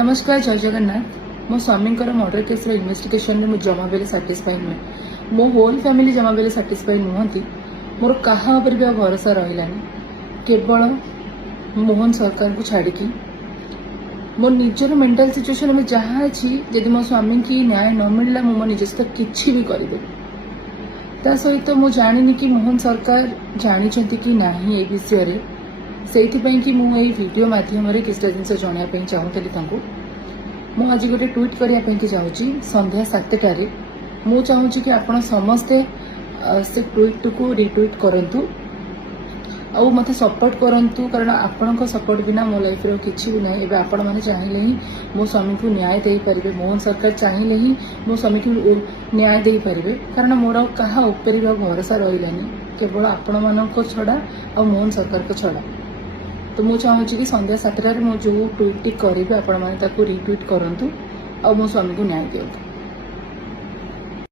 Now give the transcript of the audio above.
नमस्कार जय जगन्नाथ। मो स्वामी मर्डर केस इन्वेस्टिगेशन में जमा बेले साटिस्फाई नुहे। मो होल फैमिली जमा बेले साटिस्फाई नुहति। मोर कहा भी भरोसा रहिलानी केवल मोहन सरकार को छाड़ी मो निजर मेंटल सिचुएशन में जहाँ अच्छी जदि मो स्वामी की न्याय न मिलला मो निज सहित किसी भी करेदेवी। ता सहित मु जानी कि मोहन सरकार जानी कि ना ए विषय से कि मुझे वीडियो माध्यम किसी जिन जनवाई चाहूली मु आज गोटे ट्वीट करने चाहूँगी संध्या 7टारे मु चाहूँगी कि आपण समस्ते से ट्वीट को रिट्वीट करंतु आ मत सपोर्ट करंतु कारण आपण सपोर्ट बिना मो लाइफ रे किछि भी नहीं। आपण मैंने चाहिए ही मो स्वामी को न्याय दे पारे। मोहन सरकार चाहिए ही मो स्वामी को न्याय दे पारे कारण मोर कहा ऊपर भरोसा रहिलानी केवल आपण मानक छड़ा आ मोहन सरकार को छड़ा। तो मु चाहूँगी कि संध्या 7टारे मु जो ट्वीट करी आपण मैंने रिट्वीट करंतु आ मो स्वामी को न्याय दियंतु।